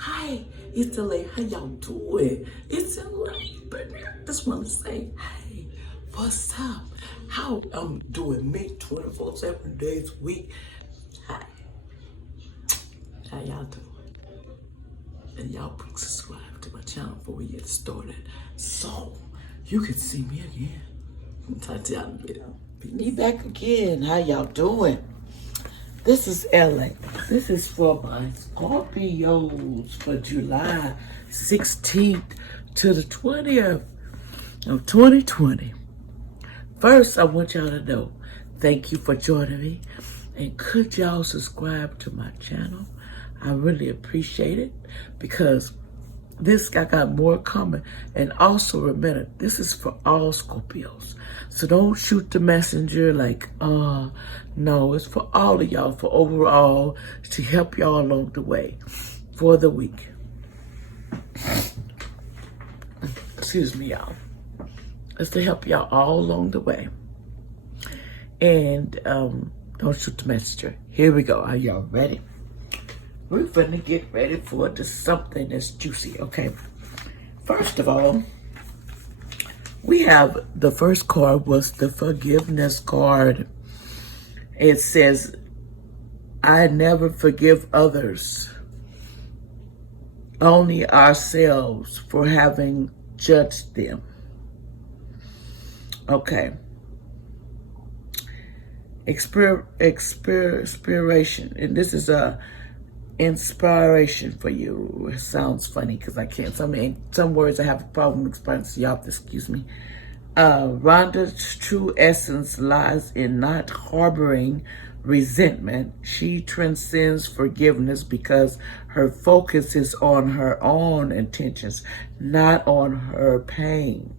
Hi, it's LA. How y'all doing? It's LA, baby. I just want to say, hey, what's up? How I'm doing me 24 7 days a week. Hi, how y'all doing? And y'all please subscribe to my channel before we get started, so you can see me again. I'm trying to y'all be me back again. How y'all doing? This is LA. This is for my Scorpios for July 16th to the 20th of 2020. First, I want y'all to know, thank you for joining me. And could y'all subscribe to my channel? I really appreciate it because I got more coming. And also remember, this is for all Scorpios. So don't shoot the messenger like, no, it's for all of y'all, for overall, to help y'all along the way for the week. Excuse me, y'all. It's to help y'all all along the way. And don't shoot the messenger. Here we go. Are y'all ready? We're finna get ready for something that's juicy, okay? First of all, we have the first card was the forgiveness card. It says, I never forgive others, only ourselves for having judged them. Okay. Expiration, and this is a inspiration for you. It sounds funny because I can't. Some words I have a problem explaining, so y'all have to excuse me. Rhonda's true essence lies in not harboring resentment. She transcends forgiveness because her focus is on her own intentions, not on her pain.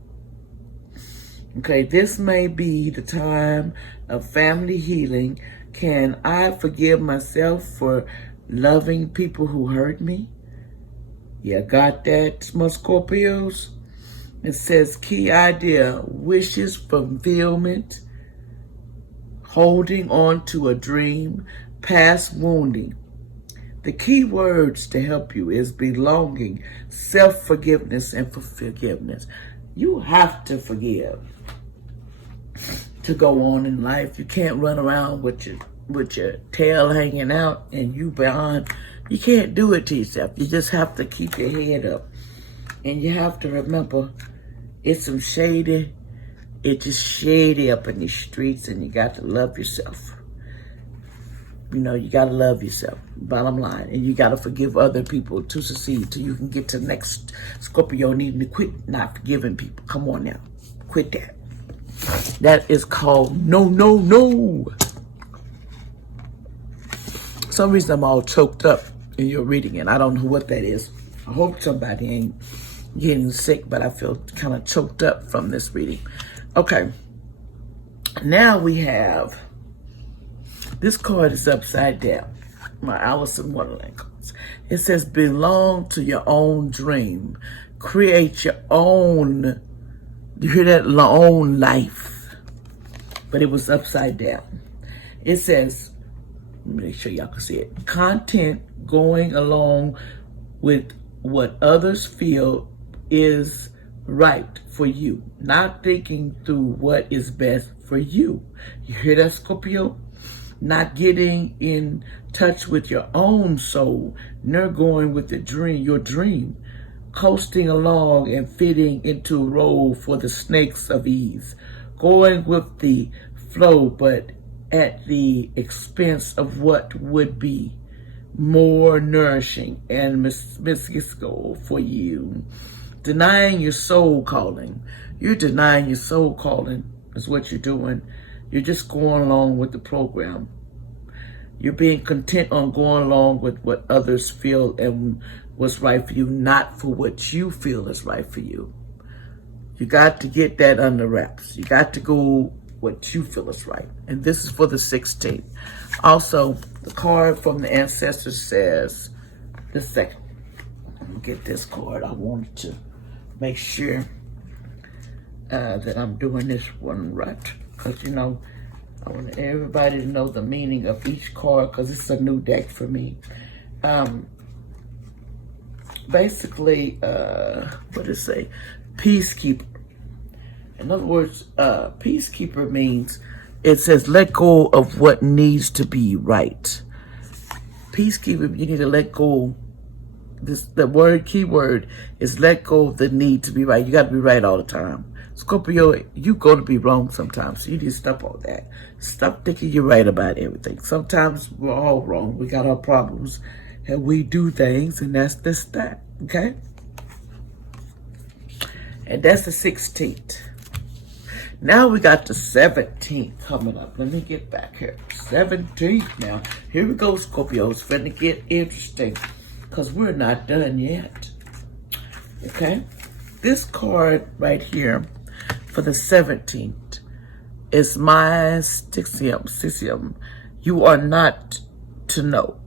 Okay, this may be the time of family healing. Can I forgive myself for loving people who hurt me? Yeah, got that, my Scorpios? It says, key idea, wishes fulfillment, holding on to a dream, past wounding. The key words to help you is belonging, self-forgiveness, and forgiveness. You have to forgive to go on in life. You can't run around with your tail hanging out and you behind. You can't do it to yourself. You just have to keep your head up. And you have to remember, it's just shady up in these streets, and you got to love yourself. You know, you got to love yourself, bottom line. And you got to forgive other people to succeed, till you can get to the next Scorpio needing to quit not forgiving people. Come on now. Quit that. That is called no, no, no. For some reason I'm all choked up in your reading, and I don't know what that is. I hope somebody ain't getting sick, but I feel kind of choked up from this reading. Okay. Now we have, this card is upside down. My Alice in Wonderland cards. It says, belong to your own dream. Create your own, you hear that? Own life. But it was upside down. It says, let me make sure y'all can see it. Content going along with what others feel is right for you. Not thinking through what is best for you. You hear that, Scorpio? Not getting in touch with your own soul. Nor going with your dream. Coasting along and fitting into a role for the snakes of ease. Going with the flow, but at the expense of what would be more nourishing and mystical for you. Denying your soul calling. You're denying your soul calling is what you're doing. You're just going along with the program. You're being content on going along with what others feel and what's right for you, not for what you feel is right for you. You got to get that under wraps. You got to go what you feel is right. And this is for the 16th. Also, the card from the ancestors says, the second. Let me get this card. I wanted to make sure that I'm doing this one right. Because, you know, I want everybody to know the meaning of each card because it's a new deck for me. basically, what does it say? Peacekeeper. In other words, peacekeeper means, it says let go of what needs to be right. Peacekeeper, you need to let go. The key word is let go of the need to be right. You got to be right all the time. Scorpio, you're going to be wrong sometimes. So you need to stop all that. Stop thinking you're right about everything. Sometimes we're all wrong. We got our problems. And we do things, and that's just that. Okay? And that's the 16th. Now we got the 17th coming up. Let me get back here. 17th now. Here we go, Scorpio. It's finna get interesting because we're not done yet. Okay? This card right here for the 17th is my Stixium. You are not to know.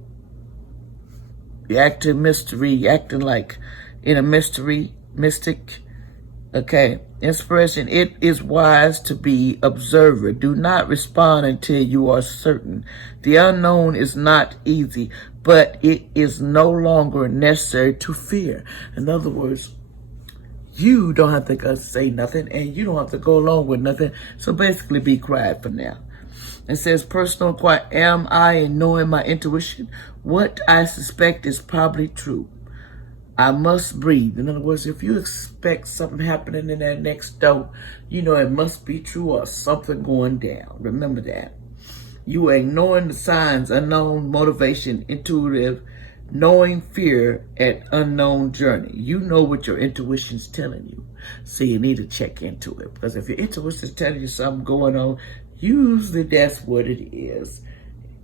You acting mystery, you acting like in a mystic. Okay, inspiration. It is wise to be observer. Do not respond until you are certain. The unknown is not easy, but it is no longer necessary to fear. In other words, you don't have to say nothing, and you don't have to go along with nothing. So basically, be quiet for now. It says, personal quiet. Am I in knowing my intuition? What I suspect is probably true. I must breathe. In other words, if you expect something happening in that next door, you know it must be true or something going down. Remember that. You are ignoring the signs, unknown motivation, intuitive, knowing fear, and unknown journey. You know what your intuition's telling you. So you need to check into it. Because if your intuition's telling you something going on, usually that's what it is.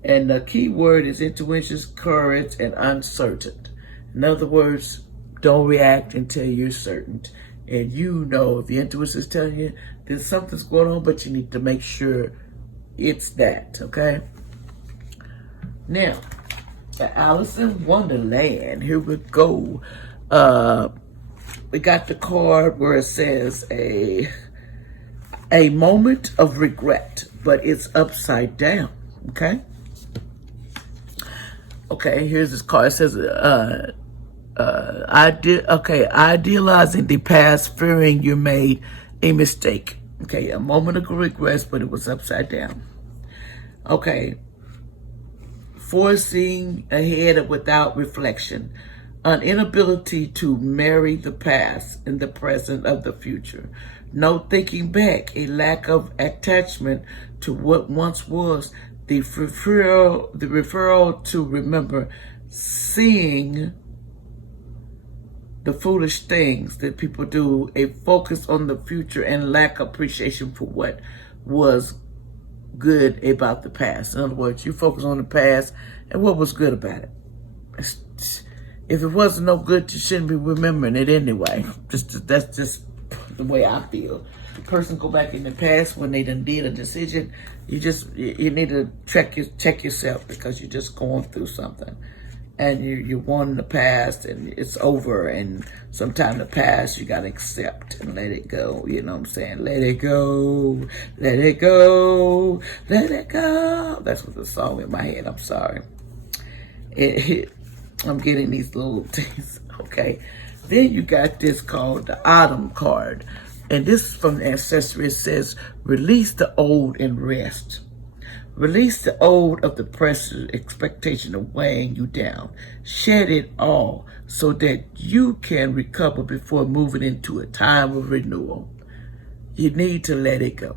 And the key word is intuition, courage, and uncertain. In other words, don't react until you're certain. And you know if your intuition is telling you that something's going on, but you need to make sure it's that, okay? Now, the Alice in Wonderland, here we go. We got the card where it says a moment of regret, but it's upside down, okay? Okay, here's this card. It says, idealizing the past, fearing you made a mistake. Okay, a moment of regret, but it was upside down. Okay, foreseeing ahead without reflection. An inability to marry the past in the present of the future. No thinking back, a lack of attachment to what once was. The referral to remember, seeing the foolish things that people do, a focus on the future and lack of appreciation for what was good about the past. In other words, you focus on the past and what was good about it. If it wasn't no good, you shouldn't be remembering it anyway. That's just the way I feel. The person go back in the past when they done did a decision, you need to check yourself because you're just going through something. And you're wanting the past and it's over, and sometimes the past you gotta accept and let it go. You know what I'm saying? Let it go, let it go, let it go. That's what the song in my head. I'm sorry. I'm getting these little things. Okay. Then you got this called the Autumn card. And this is from the ancestry. It says, release the old and rest. Release the old of the pressure, expectation of weighing you down. Shed it all so that you can recover before moving into a time of renewal. You need to let it go.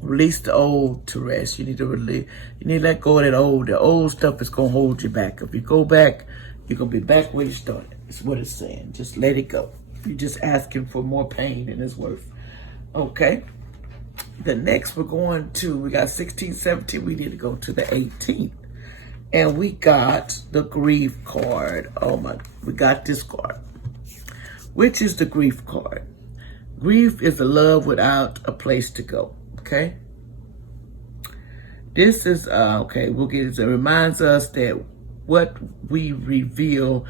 Release the old to rest. You need to let go of that old. The old stuff is going to hold you back. If you go back, you're going to be back where you started. That's what it's saying. Just let it go. You're just asking for more pain than it's worth. Okay. The next we got 16, 17. We need to go to the 18th. And we got the grief card. We got this card. Which is the grief card? Grief is a love without a place to go. Okay. This is, we'll get it. It reminds us that what we reveal,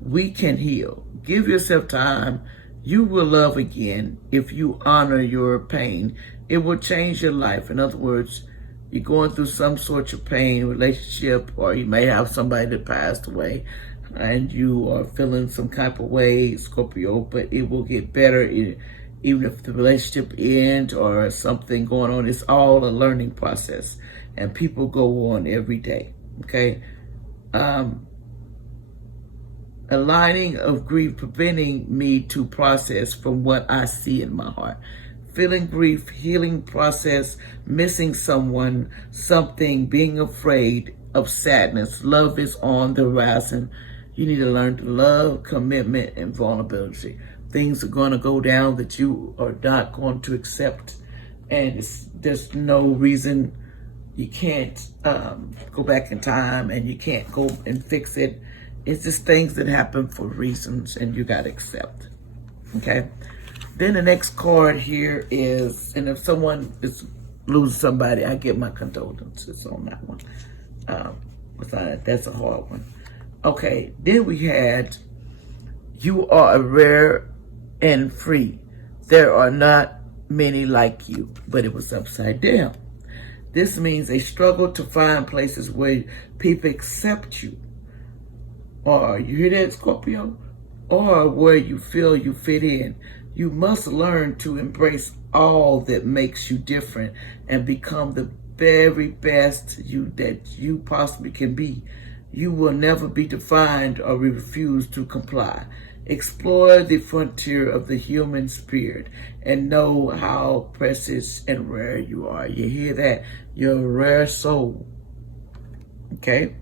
we can heal. Give yourself time. You will love again if you honor your pain. It will change your life. In other words, you're going through some sort of pain, relationship, or you may have somebody that passed away. and you are feeling some type of way, Scorpio, but it will get better even if the relationship ends or something going on. It's all a learning process, and people go on every day, okay? Aligning of grief, preventing me to process from what I see in my heart. Feeling grief, healing process, missing someone, something, being afraid of sadness. Love is on the horizon. You need to learn to love, commitment, and vulnerability. Things are going to go down that you are not going to accept, and there's no reason you can't go back in time, and you can't go and fix it. It's just things that happen for reasons, and you got to accept, okay? Then the next card here is, and if someone is losing somebody, I give my condolences on that one. That's a hard one. Okay, then we had, you are rare and free. There are not many like you, but it was upside down. This means a struggle to find places where people accept you. Or, you hear that, Scorpio? Or where you feel you fit in. You must learn to embrace all that makes you different and become the very best that you possibly can be. You will never be defined or refuse to comply. Explore the frontier of the human spirit and know how precious and rare you are. You hear that? You're a rare soul. Okay?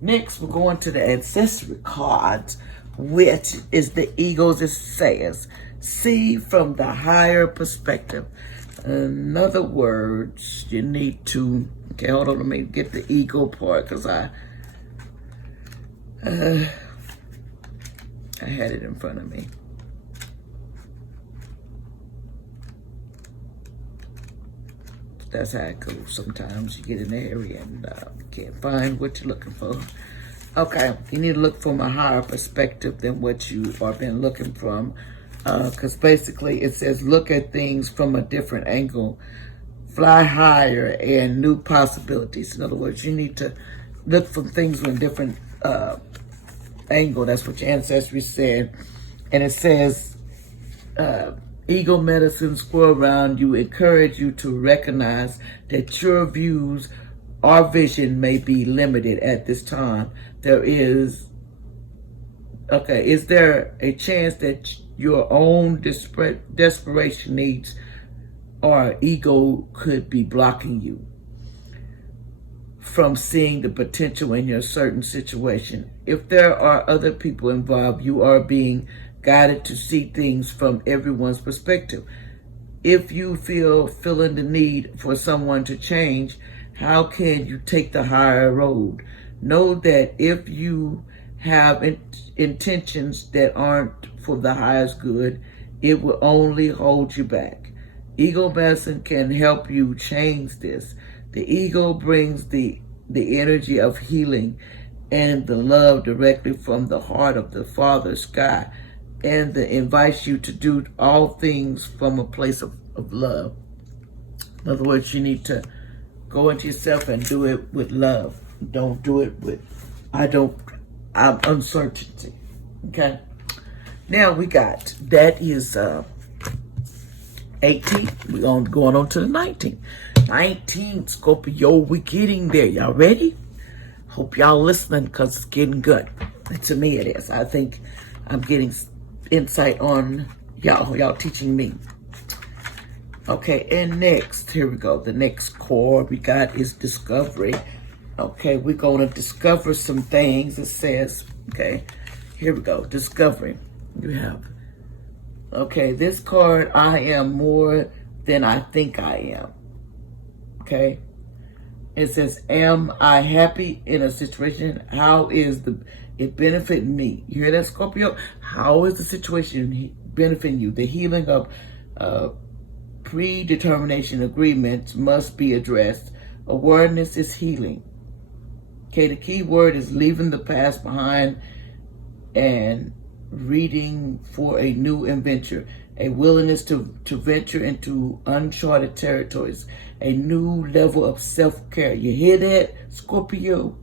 Next, we're going to the ancestry cards, which is the Eagles. It says, see from the higher perspective. In other words, you need to, okay, hold on, let me get the ego part, because I had it in front of me. That's how it goes. Sometimes you get in the area and can't find what you're looking for. Okay, you need to look from a higher perspective than what you have been looking from. Because basically it says look at things from a different angle, fly higher, and new possibilities. In other words, you need to look from things from a different angle. That's what your ancestry said. And it says, ego medicines go around you, encourage you to recognize that your views or vision may be limited at this time. Is there a chance that your own desperation needs or ego could be blocking you from seeing the potential in your certain situation? If there are other people involved, you are being guided to see things from everyone's perspective. If you feeling the need for someone to change, how can you take the higher road? Know that if you have intentions that aren't for the highest good, it will only hold you back. Ego medicine can help you change this. The ego brings the energy of healing and the love directly from the heart of the Father Sky, and invites you to do all things from a place of love. In other words, you need to go into yourself and do it with love. Don't do it with, I'm uncertainty. Okay? Now we got, that is 18. We're going on to the 19. 19, Scorpio, we're getting there. Y'all ready? Hope y'all listening, because it's getting good. And to me it is. I think I'm getting insight on y'all teaching me. Okay, and next, here we go. The next core we got is discovery. Okay, we're going to discover some things. It says, okay, here we go. Discovery. You have, okay, this card, I am more than I think I am. Okay. It says, am I happy in a situation? How is it benefiting me? You hear that, Scorpio? How is the situation benefiting you? The healing of predetermination agreements must be addressed. Awareness is healing. Okay, the key word is leaving the past behind and reading for a new adventure. A willingness to venture into uncharted territories. A new level of self-care. You hear that, Scorpio?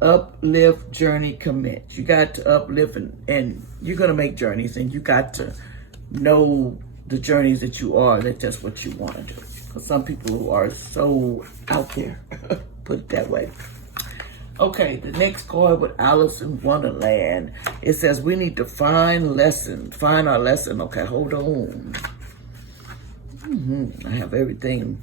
Uplift, journey, commit. You got to uplift, and you're going to make journeys, and you got to know the journeys that you are, that's what you want to do. For some people who are so out there, put it that way. Okay, the next card with Alice in Wonderland. It says we need to find our lesson. Okay, hold on. I have everything.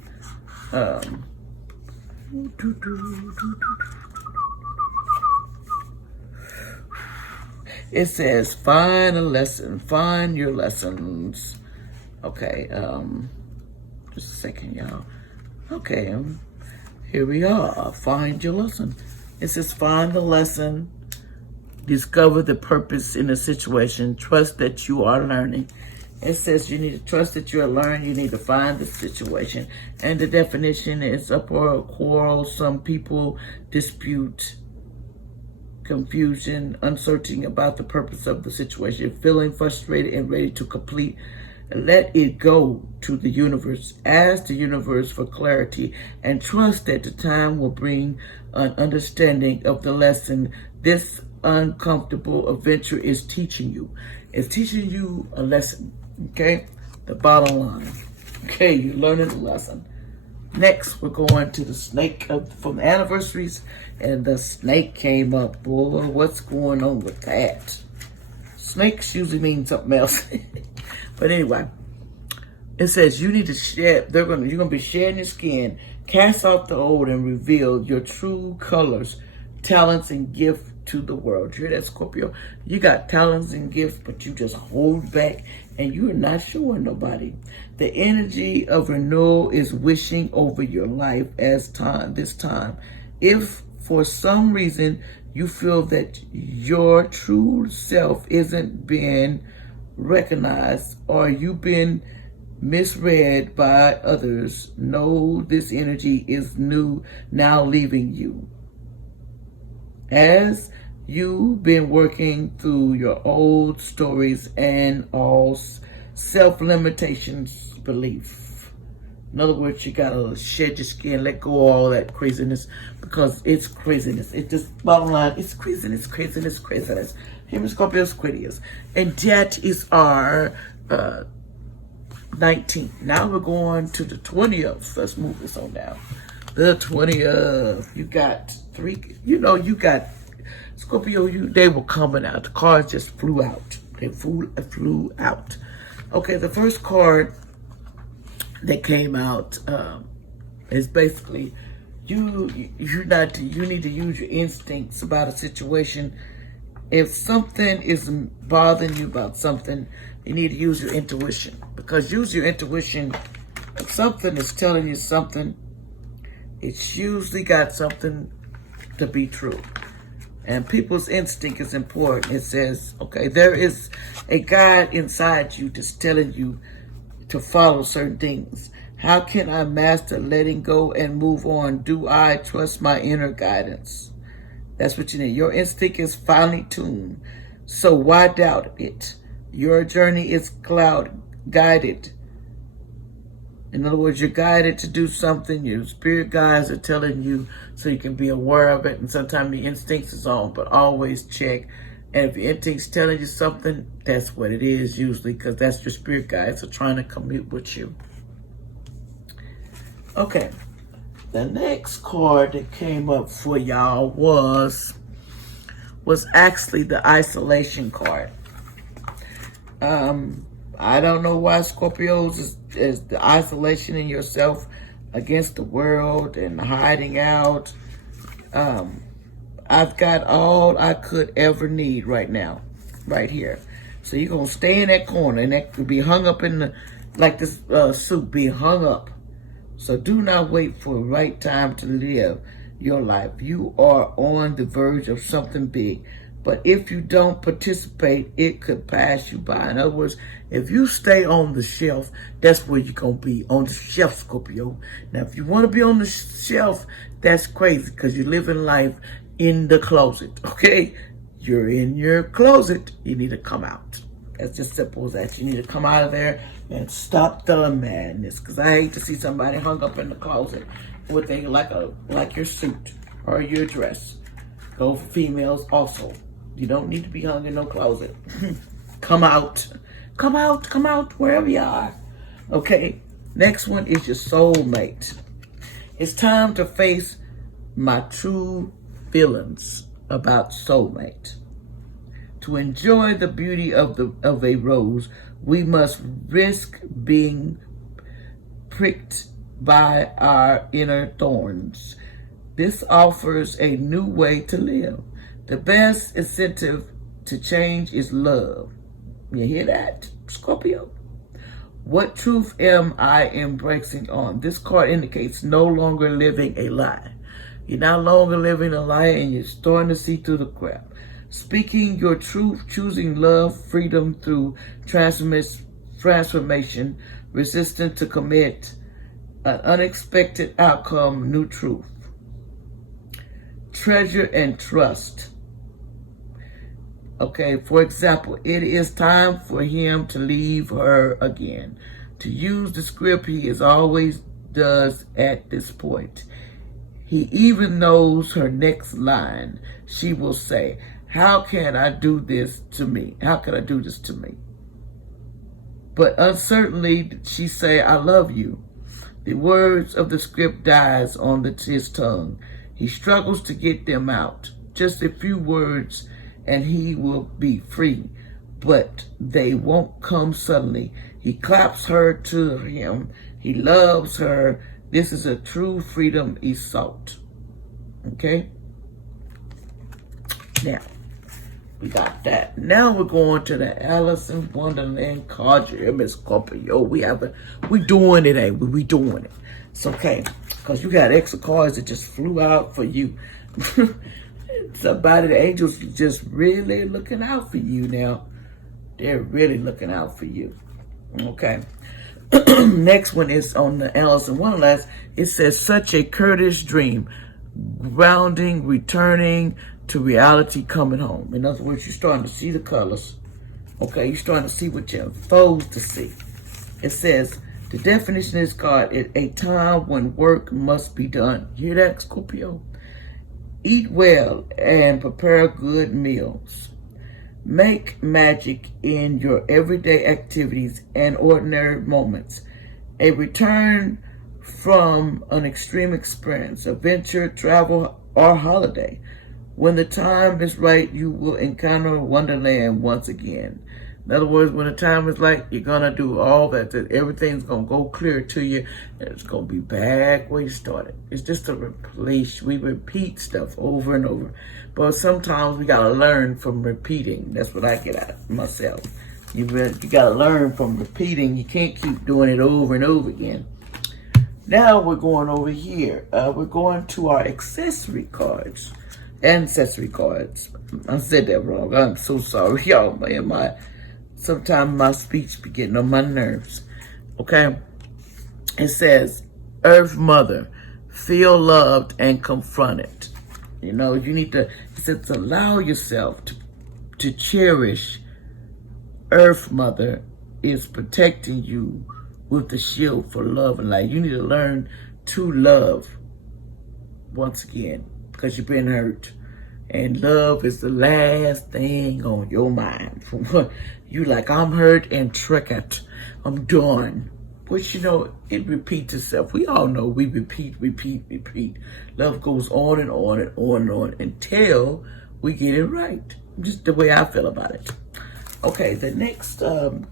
It says find a lesson, find your lessons. Okay, just a second, y'all. Okay, here we are. Find your lesson. It says find the lesson, discover the purpose in a situation, trust that you are learning. It says you need to trust that you are learning, you need to find the situation. And the definition is uproar, quarrel, some people dispute, confusion, uncertain about the purpose of the situation, feeling frustrated and ready to complete. Let it go to the universe. Ask the universe for clarity and trust that the time will bring an understanding of the lesson this uncomfortable adventure is teaching you. It's teaching you a lesson, okay? The bottom line. Okay, you're learning a lesson. Next, we're going to the snake from the anniversaries, and the snake came up. Boy, what's going on with that? Snakes usually mean something else. But anyway, it says you need to shed, you're gonna be shedding your skin, cast off the old and reveal your true colors, talents, and gift to the world. You hear that, Scorpio? You got talents and gifts, but you just hold back and you're not showing nobody. The energy of renewal is wishing over your life this time. If for some reason you feel that your true self isn't being recognized or you've been misread by others, know this energy is now leaving you. As you've been working through your old stories and all self-limitations belief. In other words, you gotta shed your skin, let go of all that craziness, because it's craziness. It's just bottom line, it's craziness. Him Scorpio's Aquarius. And that is our 19th. Now we're going to the 20th. Let's move this on down. The 20th. You got you got Scorpio, they were coming out. The cards just flew out. They flew out. Okay, the first card that came out is basically you need to use your instincts about a situation. If something is bothering you about something, you need to use your intuition. Because use your intuition. If something is telling you something, it's usually got something to be true. And people's instinct is important. It says, okay, there is a guide inside you that's telling you to follow certain things. How can I master letting go and move on? Do I trust my inner guidance? That's what you need. Your instinct is finely tuned. So why doubt it? Your journey is guided. In other words, you're guided to do something. Your spirit guides are telling you so you can be aware of it. And sometimes the instincts is on, but always check. And if your instinct's telling you something, that's what it is usually, because that's your spirit guides are trying to commute with you. Okay. The next card that came up for y'all was actually the isolation card. I don't know why Scorpios is the isolation in yourself against the world and hiding out. I've got all I could ever need right now, right here. So you're going to stay in that corner, and that could be hung up in like this suit being hung up. So do not wait for the right time to live your life. You are on the verge of something big. But if you don't participate, it could pass you by. In other words, if you stay on the shelf, that's where you're going to be, on the shelf, Scorpio. Now, if you want to be on the shelf, that's crazy, because you're living life in the closet, okay? You're in your closet. You need to come out. That's just simple as that. You need to come out of there and stop the madness, because I hate to see somebody hung up in the closet with like your suit or your dress. Go for females also. You don't need to be hung in no closet. Come out. Come out. Come out wherever you are. Okay. Next one is your soulmate. It's time to face my true feelings about soulmate. To enjoy the beauty of a rose, we must risk being pricked by our inner thorns. This offers a new way to live. The best incentive to change is love. You hear that, Scorpio? What truth am I embracing on? This card indicates no longer living a lie. You're no longer living a lie and you're starting to see through the crap. Speaking your truth, choosing love, freedom through transformation, resistant to commit an unexpected outcome, new truth. Treasure and trust. Okay, for example, it is time for him to leave her again. To use the script he always does at this point. He even knows her next line. She will say, how can I do this to me? How can I do this to me? But uncertainly, she say, I love you. The words of the script dies on his tongue. He struggles to get them out. Just a few words and he will be free, but they won't come suddenly. He claps her to him. He loves her. This is a true freedom assault. Okay? Now, we got that. Now we're going to the Alice in Wonderland card. Miss Scorpio. We doing it, ain't we? We doing it. It's okay. Because you got extra cards that just flew out for you. Somebody, the angels are just really looking out for you now. They're really looking out for you. Okay. Next one is on the Alice in Wonderland. It says, such a Kurdish dream. Grounding, returning to reality, coming home. In other words, you're starting to see the colors. Okay, you're starting to see what you're supposed to see. It says, the definition of this card is a time when work must be done. You hear that, Scorpio? Eat well and prepare good meals. Make magic in your everyday activities and ordinary moments. A return from an extreme experience, adventure, travel, or holiday. When the time is right, you will encounter Wonderland once again. In other words, when the time is right, you're going to do all that. Everything's going to go clear to you. And it's going to be back where you started. It's just a replace. We repeat stuff over and over. But sometimes we got to learn from repeating. That's what I get out of myself. You got to learn from repeating. You can't keep doing it over and over again. Now we're going over here. We're going to our accessory cards. Ancestry cards. I said that wrong. I'm so sorry, y'all. Sometimes my speech be getting on my nerves. Okay? It says, Earth Mother, feel loved and confronted. You know, you need to, it says, allow yourself to cherish. Earth Mother is protecting you with the shield for love and life. You need to learn to love once again because you've been hurt. And love is the last thing on your mind. You like, I'm hurt and triggered. I'm done. But you know, it repeats itself. We all know we repeat. Love goes on and on and on and on until we get it right. Just the way I feel about it. Okay, the next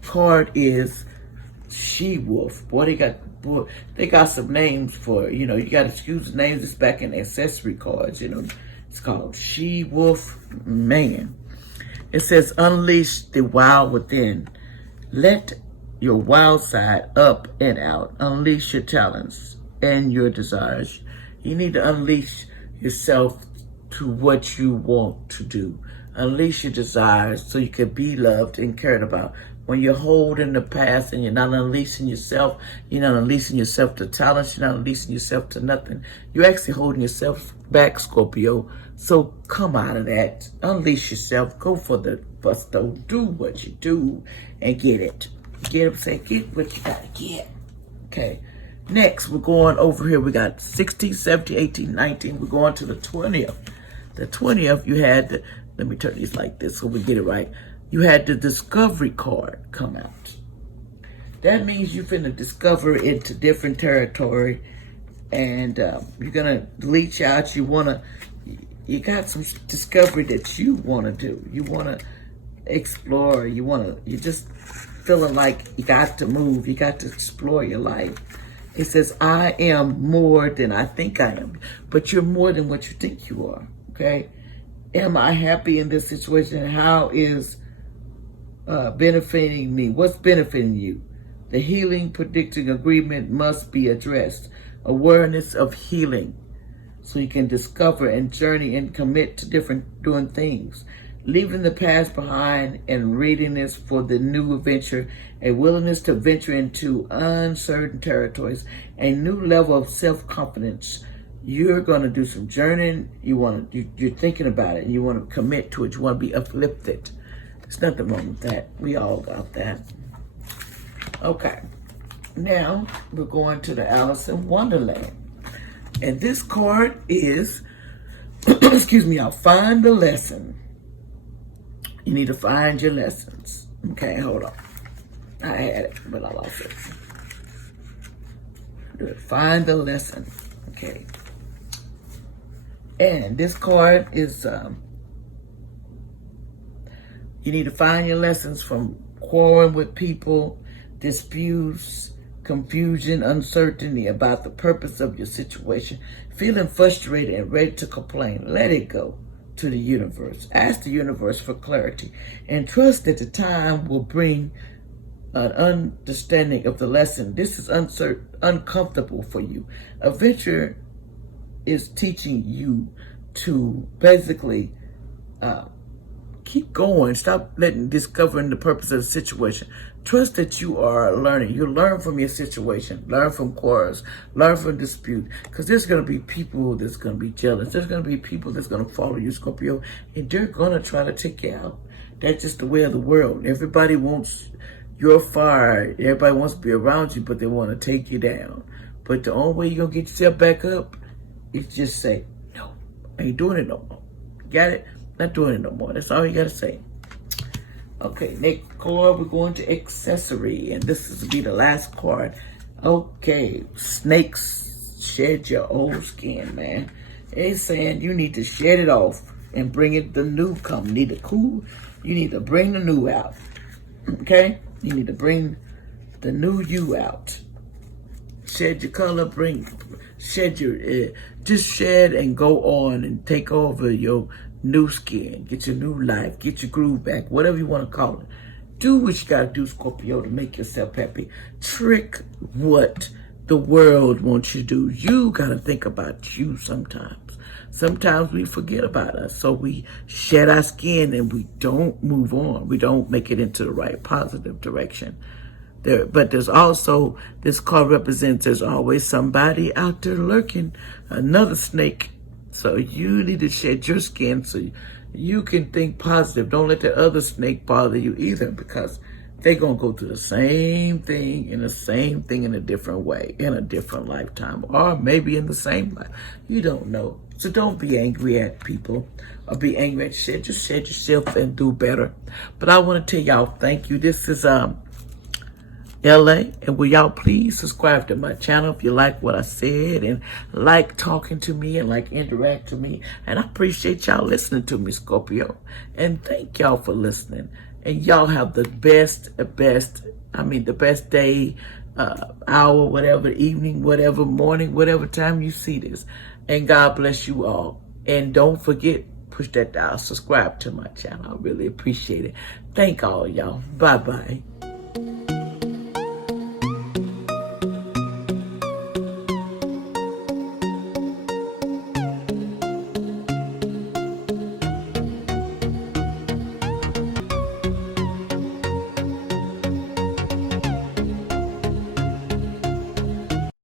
card is She-Wolf. Boy, they got some names for, you know, you got to excuse the names. It's back in accessory cards, you know. It's called She-Wolf. Man. It says, unleash the wild within. Let your wild side up and out. Unleash your talents and your desires. You need to unleash yourself to what you want to do. Unleash your desires so you can be loved and cared about. When you're holding the past and you're not unleashing yourself, you're not unleashing yourself to talents, you're not unleashing yourself to nothing. You're actually holding yourself back, Scorpio. So come out of that. Unleash yourself. Go for the gusto. Do what you do and get it. Get up, say, get what you gotta get. Okay. Next, we're going over here. We got 16, 17, 18, 19. We're going to the 20th. The 20th, you had the, let me turn these like this so we get it right. You had the discovery card come out. That means you're finna discover into different territory, and you're gonna reach out. You got some discovery that you wanna do. You wanna explore. You're just feeling like you got to move. You got to explore your life. It says, I am more than I think I am, but you're more than what you think you are. Okay. Am I happy in this situation? How is benefiting me? What's benefiting you? The healing predicting agreement must be addressed. Awareness of healing, so you can discover and journey and commit to doing things. Leaving the past behind and readiness for the new adventure, a willingness to venture into uncertain territories, a new level of self-confidence. You're going to do some journeying. You're thinking about it, and you want to commit to it. You want to be uplifted. There's nothing wrong with that. We all got that. Okay. Now we're going to the Alice in Wonderland. And this card is, excuse me, I'll find the lesson. You need to find your lessons. Okay, hold on. I had it, but I lost it. Find the lesson. Okay. And this card is, you need to find your lessons from quarreling with people, disputes, confusion, uncertainty about the purpose of your situation, feeling frustrated and ready to complain. Let it go to the universe. Ask the universe for clarity and trust that the time will bring an understanding of the lesson. This is uncomfortable for you. Adventure is teaching you to basically keep going. Stop discovering the purpose of the situation. Trust that you are learning. You learn from your situation, learn from quarrels, learn from dispute. Because there's going to be people that's going to be jealous. There's going to be people that's going to follow you, Scorpio, and they're going to try to take you out. That's just the way of the world. Everybody wants your fire. Everybody wants to be around you, but they want to take you down. But the only way you're going to get yourself back up is just say, no, I ain't doing it no more. Got it? Not doing it no more. That's all you got to say. Okay, next card, we're going to accessory, and this is to be the last card. Okay, snakes shed your old skin, man. It's saying you need to shed it off and bring it the new come. You need to bring the new out. Okay? You need to bring the new you out. Shed your color, shed your, just shed and go on and take over your new skin, get your new life, get your groove back, whatever you want to call it. Do what you got to do, Scorpio, to make yourself happy. Trick what the world wants you to do. You got to think about you sometimes. Sometimes we forget about us, so we shed our skin and we don't move on. We don't make it into the right positive direction. But there's also, this card represents there's always somebody out there lurking, another snake. So you need to shed your skin so you can think positive. Don't let the other snake bother you either, because they're going to go through the same thing in a different way, in a different lifetime, or maybe in the same life. You don't know. So don't be angry at people or be angry at shit. Just shed yourself and do better. But I want to tell y'all thank you. This is LA, and will y'all please subscribe to my channel if you like what I said and like talking to me and like interact with me. And I appreciate y'all listening to me, Scorpio. And thank y'all for listening. And y'all have the best day, hour, whatever, evening, whatever, morning, whatever time you see this. And God bless you all. And don't forget, push that dial, subscribe to my channel. I really appreciate it. Thank all y'all. Bye-bye.